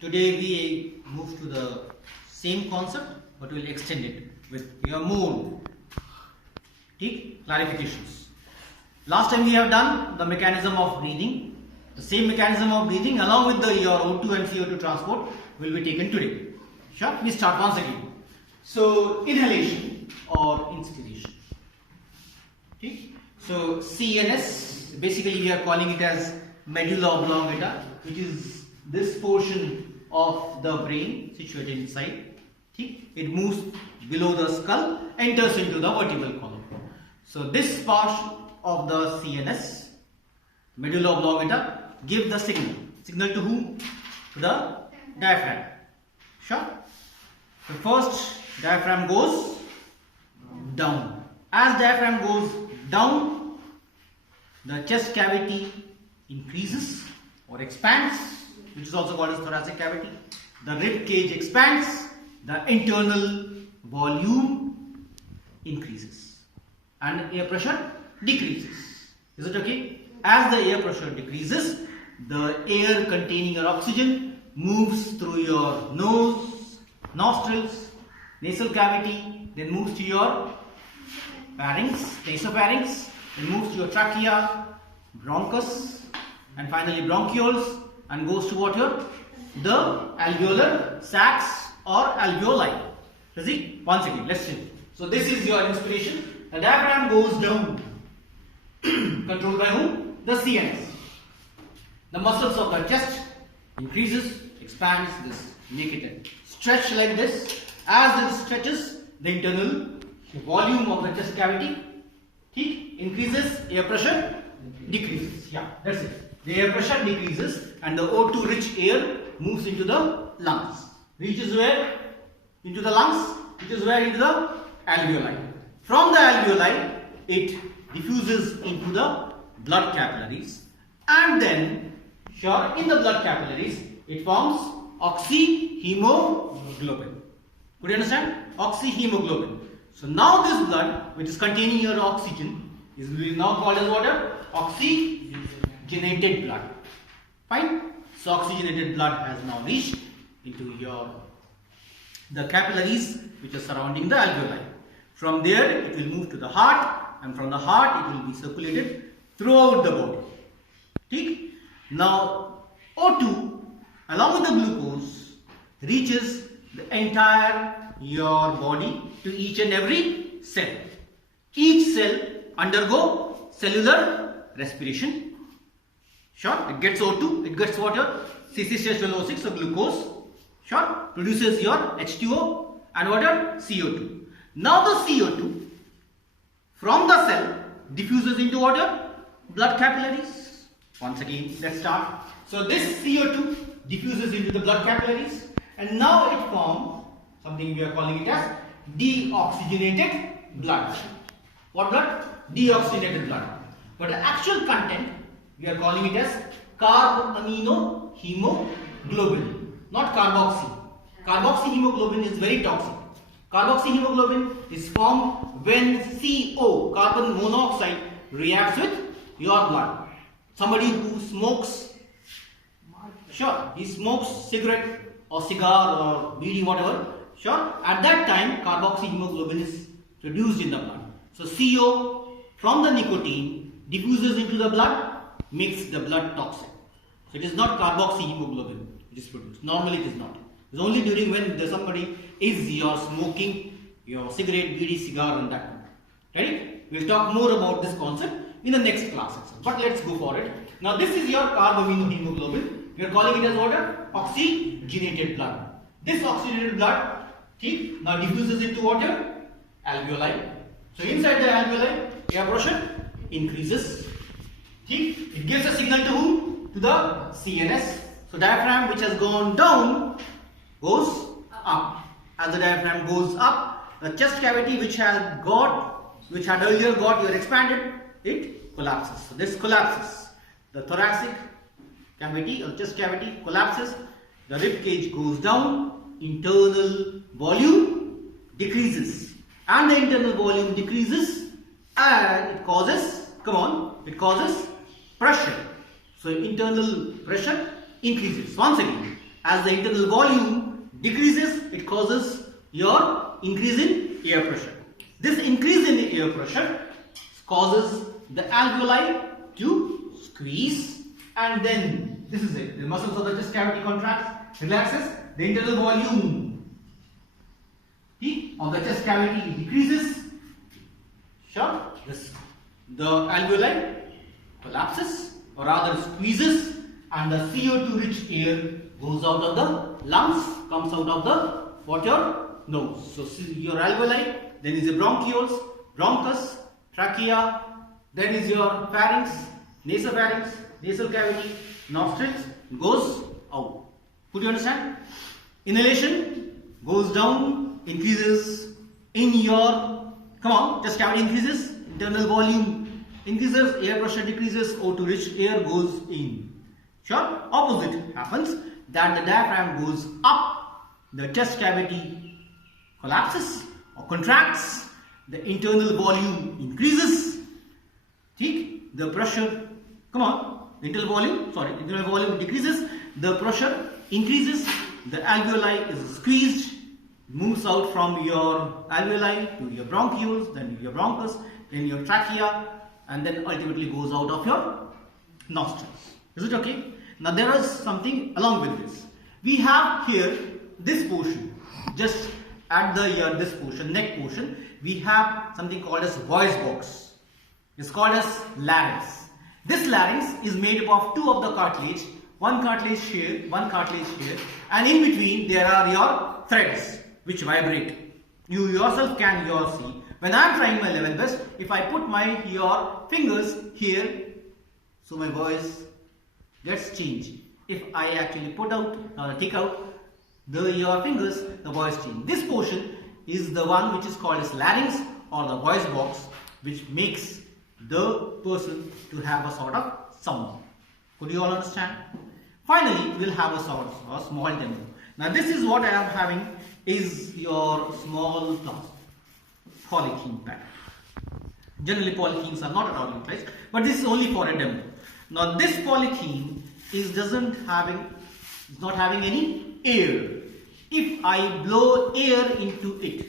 Today we move to the same concept, but we'll extend it with your more clarifications. Last time we have done the mechanism of breathing. The same mechanism of breathing along with your O2 and CO2 transport will be taken today. Sure? We start once again. So inhalation or inspiration. Okay? So CNS, basically we are calling it as medulla oblongata, which is this portion of the brain situated inside. Okay? It moves below the skull, enters into the vertebral column. So this part of the CNS, medulla oblongata, give the signal. Signal to whom? To the diaphragm. Sure? So first diaphragm goes down. As diaphragm goes down, the chest cavity increases or expands, which is also called as thoracic cavity. The rib cage expands, the internal volume increases and air pressure decreases. Is it okay? As the air pressure decreases, the air containing your oxygen moves through your nose, nostrils, nasal cavity, then moves to your pharynx, nasopharynx, then moves to your trachea, bronchus, and finally bronchioles, and goes to what here? The alveolar sacs or alveoli. You see? Once again, let's see. So this is your inspiration. The diaphragm goes down. Controlled by whom? The CNS. The muscles of the chest increases, expands, this make it stretch like this. As it stretches, the internal volume of the chest cavity increases, air pressure decreases. Yeah, that's it. The air pressure decreases and the O2 rich air moves into the lungs. Reaches where? Into the lungs, which is where? Into the alveoli. From the alveoli, it diffuses into the blood capillaries, and then in the blood capillaries it forms oxyhemoglobin. Could you understand? Oxyhemoglobin. So now this blood, which is containing your oxygen, is now called as what? Oxygenated blood. Fine. So oxygenated blood has now reached into the capillaries which are surrounding the alveoli. From there it will move to the heart, and from the heart it will be circulated throughout the body. Okay? Now O2 along with the glucose reaches the entire your body to each and every cell. Each cell undergo cellular respiration. Sure? It gets O2, it gets water, C6H12O6, so glucose. Sure? Produces your H2O and water, CO2. Now the CO2 from the cell diffuses into water, blood capillaries. Once again, let's start. So this CO2 diffuses into the blood capillaries, and now it forms something we are calling it as deoxygenated blood. What blood? Deoxygenated blood. But the actual content we are calling it as carbaminohemoglobin, not carboxy. Carboxyhemoglobin is very toxic. Carboxyhemoglobin is formed when CO, carbon monoxide, reacts with your blood. Somebody who smokes, he smokes cigarette or cigar or bidi, whatever, at that time carboxyhemoglobin is produced in the blood. So CO from the nicotine diffuses into the blood, makes the blood toxic. So it is not carboxyhemoglobin which is produced. Normally it is not. It is only during when somebody is smoking your cigarette, bidi, cigar, and that one. Right? We will talk more about this concept in the next class itself. But let's go for it. Now this is your carbaminohemoglobin. We are calling it as water, oxygenated blood. This oxygenated blood now diffuses into water, alveoli. So inside the alveoli, air pressure increases. It gives a signal to whom? To the CNS. So diaphragm which has gone down goes up. As the diaphragm goes up, the chest cavity which had earlier got expanded, it collapses. So this collapses. The thoracic cavity or chest cavity collapses. The rib cage goes down. Internal volume decreases. And the internal volume decreases, and it causes, it causes pressure. So internal pressure increases. Once again, as the internal volume decreases, it causes your increase in air pressure. This increase in the air pressure causes the alveoli to squeeze, and then this is it. The muscles of the chest cavity contracts, relaxes, the internal volume of the chest cavity decreases. Sure, the alveoli collapses, or rather squeezes, and the CO2 rich air goes out of the lungs, comes out of the your nose. So see your alveoli, then is your bronchioles, bronchus, trachea, then is your pharynx, nasopharynx, nasal cavity, nostrils, goes out. Could you understand? Inhalation goes down, increases in your, come on, chest cavity increases, internal volume increases, air pressure decreases, O2 rich air goes in. Sure, opposite happens, that the diaphragm goes up, the chest cavity collapses or contracts, the internal volume increases, the pressure, come on, internal volume decreases, the pressure increases, the alveoli is squeezed, moves out from your alveoli to your bronchioles, then your bronchus, then your trachea, and then ultimately goes out of your nostrils. Is it okay? Now there is something along with this. We have here this portion, just at the ear, this portion, neck portion, we have something called as voice box. It's called as larynx. This larynx is made up of two of the cartilage, one cartilage here, and in between there are your threads which vibrate. You yourself can see. When I am trying my level best, if I put your fingers here, so my voice gets changed. If I actually take out your fingers, the voice changes. This portion is the one which is called as larynx or the voice box, which makes the person to have a sort of sound. Could you all understand? Finally, we'll have a sort of a small demo. Now this is what I am having is your small polythene pack. Generally polythenes are not at all utilized, but this is only for a demo. Now this polythene is not having any air. If I blow air into it,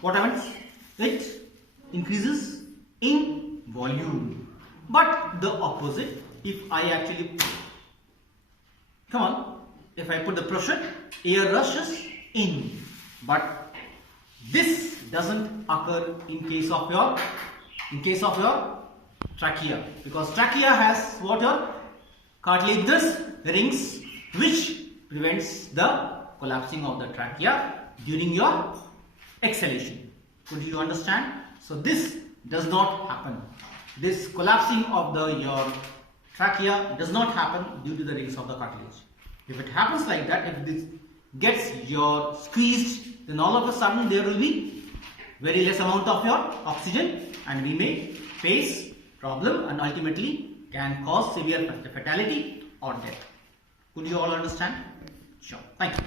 what happens? It increases in volume. But the opposite, if I actually, if I put the pressure, air rushes in. But this doesn't occur in case of your trachea, because trachea has what? Your cartilaginous rings, which prevents the collapsing of the trachea during your exhalation. Could you understand? So this does not happen. This collapsing of your trachea does not happen due to the rings of the cartilage. If it happens like that, if this gets your squeezed, then all of a sudden there will be very less amount of your oxygen, and we may face problem and ultimately can cause severe fatality or death. Could you all understand? Sure. Thank you.